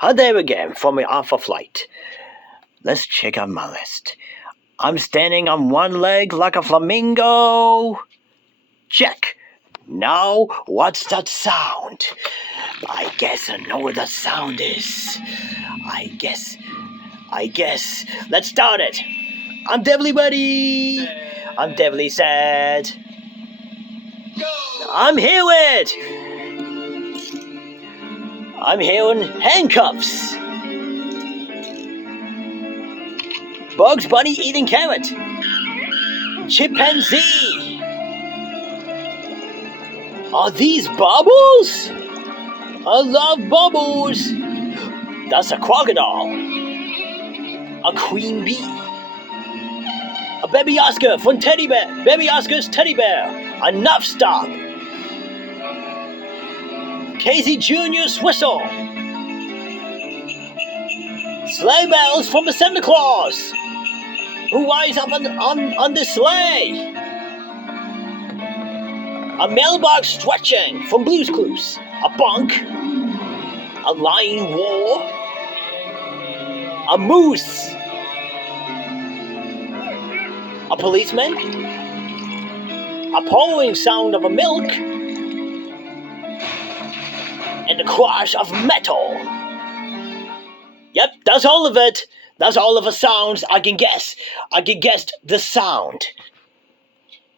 Hi there again from my Alpha Flight. Let's check out my list. I'm standing on one leg like a flamingo. Check. Now, what's that sound? I guess I know what that sound is. I guess. Let's start it. I'm devilly ready. I'm devilly sad. I'm hearing handcuffs. Bugs Bunny eating carrot. Chimpanzee. Are these bubbles? I love bubbles. That's a crocodile. A queen bee. A baby Oscar from Teddy Bear. Baby Oscar's teddy bear. Enough stop. Casey Jr.'s whistle. Sleigh bells from the Santa Claus. Who rides up on the sleigh? A mailbox stretching from Blue's Clues. A bunk. A lion roar. A moose. A policeman. A pouring sound of a milk. And the crash of metal. Yep, that's all of it. That's all of the sounds I can guess. I can guess the sound.